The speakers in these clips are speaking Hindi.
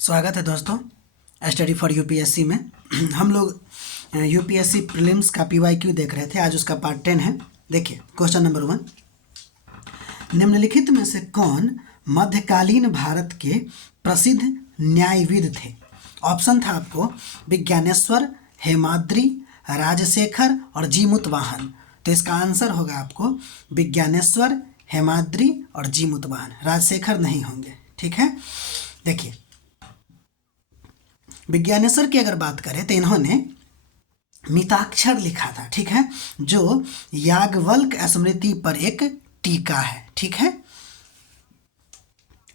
स्वागत है दोस्तों स्टडी फॉर यूपीएससी में। हम लोग यूपीएससी प्रीलिम्स का पीवाईक्यू देख रहे थे। आज उसका पार्ट 10 है। देखिए क्वेश्चन नंबर 1, निम्नलिखित में से कौन मध्यकालीन भारत के प्रसिद्ध न्यायविद थे? ऑप्शन था आपको विज्ञानेश्वर, हेमाद्रि, राजशेखर और जीमूतवाहन। तो इसका आंसर होगा आपको विज्ञानेश्वर, हेमाद्रि और जीमूतवाहन। राजशेखर नहीं होंगे, ठीक है। देखिए विज्ञानेश्वर की अगर बात करें तो इन्होंने मिताक्षर लिखा था, ठीक है, जो याज्ञवल्क्य स्मृति पर एक टीका है, ठीक है।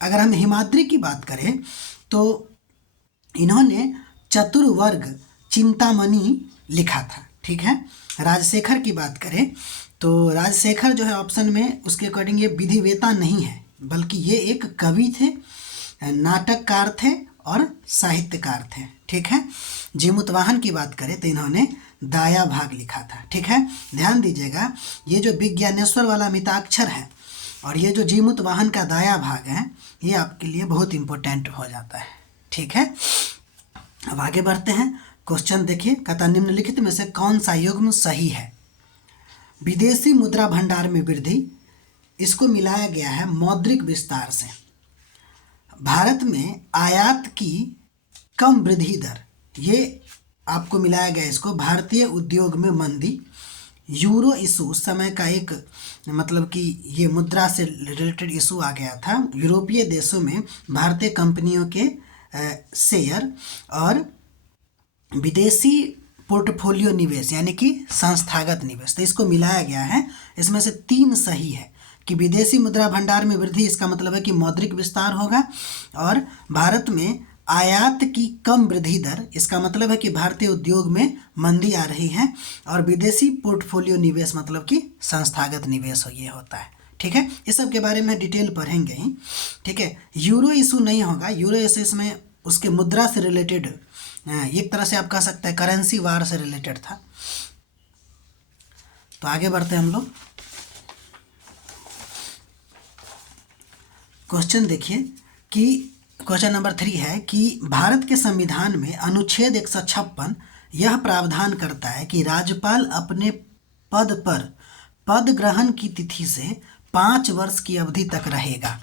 अगर हम हेमाद्रि की बात करें तो इन्होंने चतुर्वर्ग चिंतामणि लिखा था, ठीक है। राजशेखर की बात करें तो राजशेखर जो है ऑप्शन में उसके अकॉर्डिंग ये विधिवेता नहीं है, बल्कि ये एक कवि थे, नाटककार थे और साहित्यकार थे, ठीक है। जीमूतवाहन की बात करें तो इन्होंने दाया भाग लिखा था, ठीक है। ध्यान दीजिएगा, ये जो विज्ञानेश्वर वाला मिताक्षर है और ये जो जीमूतवाहन का दाया भाग है, ये आपके लिए बहुत इंपॉर्टेंट हो जाता है, ठीक है। अब आगे बढ़ते हैं। क्वेश्चन देखिए, कहता निम्नलिखित में से कौन सा युग्म सही है? विदेशी मुद्रा भंडार में वृद्धि, इसको मिलाया गया है मौद्रिक विस्तार से। भारत में आयात की कम वृद्धि दर, ये आपको मिलाया गया इसको भारतीय उद्योग में मंदी। यूरो इशू उस समय का एक मतलब कि ये मुद्रा से रिलेटेड इशू आ गया था। यूरोपीय देशों में भारतीय कंपनियों के शेयर और विदेशी पोर्टफोलियो निवेश यानी कि संस्थागत निवेश, तो इसको मिलाया गया है। इसमें से 3 सही है कि विदेशी मुद्रा भंडार में वृद्धि, इसका मतलब है कि मौद्रिक विस्तार होगा, और भारत में आयात की कम वृद्धि दर, इसका मतलब है कि भारतीय उद्योग में मंदी आ रही है, और विदेशी पोर्टफोलियो निवेश मतलब कि संस्थागत निवेश ये होता है, ठीक है। इस सब के बारे में डिटेल पढ़ेंगे ही, ठीक है। यूरो इशू नहीं होगा, यूरो इशू इसमें उसके मुद्रा से रिलेटेड, एक तरह से आप कह सकते हैं करेंसी वार से रिलेटेड था। तो आगे बढ़ते हैं हम लोग। क्वेश्चन देखिए कि क्वेश्चन नंबर 3 है कि भारत के संविधान में अनुच्छेद 156 यह प्रावधान करता है कि राज्यपाल अपने पद पर पद ग्रहण की तिथि से 5 वर्ष की अवधि तक रहेगा।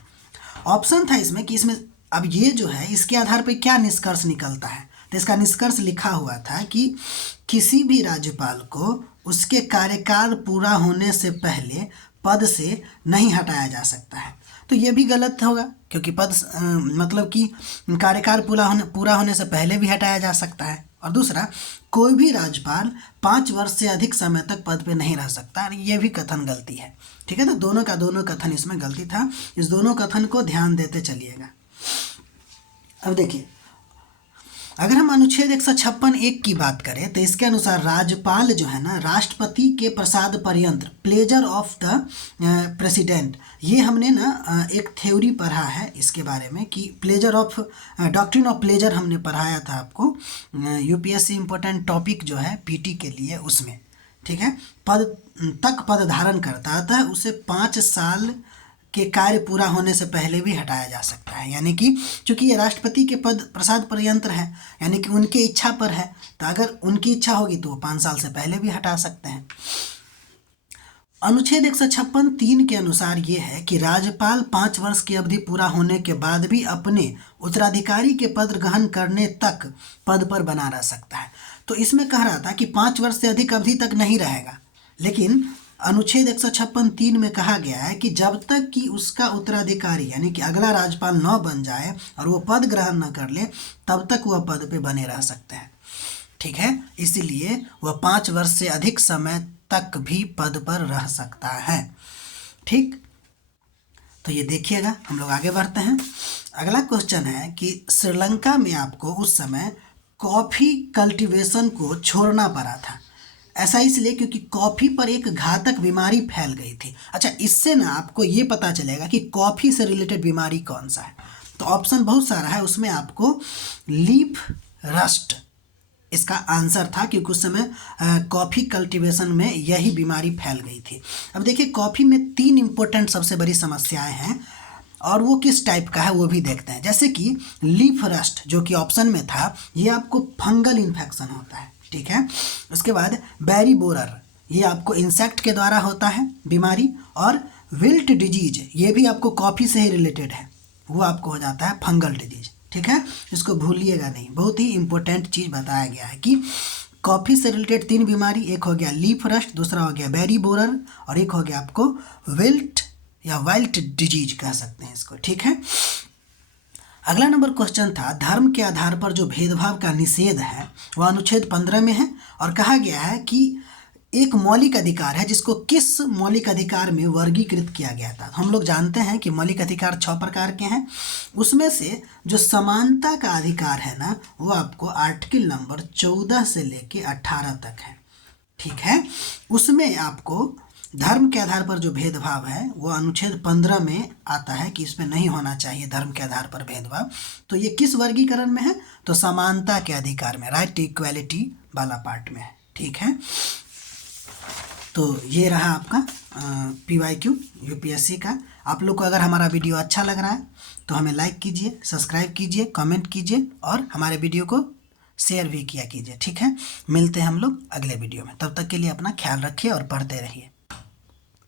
ऑप्शन था इसमें कि इसमें अब ये जो है इसके आधार पर क्या निष्कर्ष निकलता है, तो इसका निष्कर्ष लिखा हुआ था कि किसी भी राज्यपाल को उसके कार्यकाल पूरा होने से पहले पद से नहीं हटाया जा सकता है। तो ये भी गलत होगा, क्योंकि पद मतलब कि कार्यकाल पूरा होने से पहले भी हटाया जा सकता है। और दूसरा, कोई भी राज्यपाल 5 वर्ष से अधिक समय तक पद पे नहीं रह सकता, ये भी कथन गलती है, ठीक है। तो दोनों का दोनों कथन इसमें गलती था। इस दोनों कथन को ध्यान देते चलिएगा। अब देखिए, अगर हम अनुच्छेद 156(1) की बात करें तो इसके अनुसार राज्यपाल जो है ना, राष्ट्रपति के प्रसाद पर्यंत, प्लेजर ऑफ द प्रेसिडेंट, ये हमने ना एक थ्योरी पढ़ा है इसके बारे में कि pleasure of doctrine of pleasure हमने पढ़ाया था आपको, यूपीएससी इम्पोर्टेंट टॉपिक जो है पीटी के लिए, उसमें, ठीक है। पद धारण करता है, उसे 5 साल के कार्य पूरा होने से पहले भी हटाया जा सकता है। यानी कि चूंकि ये राष्ट्रपति के पद प्रसाद पर्यंत है, यानी कि उनके इच्छा पर है, तो अगर उनकी इच्छा होगी तो वो 5 साल से पहले भी हटा सकते हैं। अनुच्छेद 156(3) के अनुसार ये है कि राज्यपाल 5 वर्ष की अवधि पूरा होने के बाद भी अपने उत्तराधिकारी के पद ग्रहण करने तक पद पर बना रह सकता है। तो इसमें कह रहा था कि 5 वर्ष से अधिक अवधि तक नहीं रहेगा, लेकिन अनुच्छेद 156(3) में कहा गया है कि जब तक कि उसका उत्तराधिकारी यानी कि अगला राज्यपाल न बन जाए और वो पद ग्रहण न कर ले, तब तक वह पद पे बने रह सकते हैं, ठीक है। इसीलिए वह 5 वर्ष से अधिक समय तक भी पद पर रह सकता है, ठीक। तो ये देखिएगा, हम लोग आगे बढ़ते हैं। अगला क्वेश्चन है कि श्रीलंका में आपको उस समय कॉफ़ी कल्टीवेशन को छोड़ना पड़ा था। ऐसा इसलिए क्योंकि कॉफ़ी पर एक घातक बीमारी फैल गई थी। अच्छा, इससे ना आपको ये पता चलेगा कि कॉफ़ी से रिलेटेड बीमारी कौन सा है। तो ऑप्शन बहुत सारा है, उसमें आपको लीफ रस्ट इसका आंसर था, क्योंकि उस समय कॉफ़ी कल्टीवेशन में यही बीमारी फैल गई थी। अब देखिए, कॉफ़ी में 3 इम्पोर्टेंट सबसे बड़ी समस्याएं हैं। और वो किस टाइप का है वो भी देखते हैं। जैसे कि लीफ रस्ट जो कि ऑप्शन में था, ये आपको फंगल इन्फेक्शन होता है, ठीक है। उसके बाद बेरी बोरर, ये आपको इंसेक्ट के द्वारा होता है बीमारी। और विल्ट डिजीज, ये भी आपको कॉफ़ी से ही रिलेटेड है, वो आपको हो जाता है फंगल डिजीज, ठीक है। इसको भूलिएगा नहीं, बहुत ही इंपॉर्टेंट चीज़ बताया गया है कि कॉफ़ी से रिलेटेड 3 बीमारी, एक हो गया लीफ रस्ट, दूसरा हो गया बेरी बोरर, और एक हो गया आपको विल्ट या वाइल्ट डिजीज कह सकते हैं इसको, ठीक है। अगला नंबर क्वेश्चन था, धर्म के आधार पर जो भेदभाव का निषेध है वह अनुच्छेद 15 में है, और कहा गया है कि एक मौलिक अधिकार है जिसको किस मौलिक अधिकार में वर्गीकृत किया गया था। हम लोग जानते हैं कि मौलिक अधिकार 6 प्रकार के हैं, उसमें से जो समानता का अधिकार है ना, वो आपको आर्टिकल नंबर 14 से लेके 18 तक है, ठीक है। उसमें आपको धर्म के आधार पर जो भेदभाव है वो अनुच्छेद 15 में आता है कि इसमें नहीं होना चाहिए धर्म के आधार पर भेदभाव। तो ये किस वर्गीकरण में है, तो समानता के अधिकार में, राइट टू इक्वालिटी वाला पार्ट में है, ठीक है। तो ये रहा आपका PYQ UPSC का। आप लोग को अगर हमारा वीडियो अच्छा लग रहा है तो हमें लाइक कीजिए, सब्सक्राइब कीजिए, कमेंट कीजिए और हमारे वीडियो को शेयर भी किया कीजिए, ठीक है। मिलते हैं हम लोग अगले वीडियो में, तब तक के लिए अपना ख्याल रखिए और पढ़ते रहिए।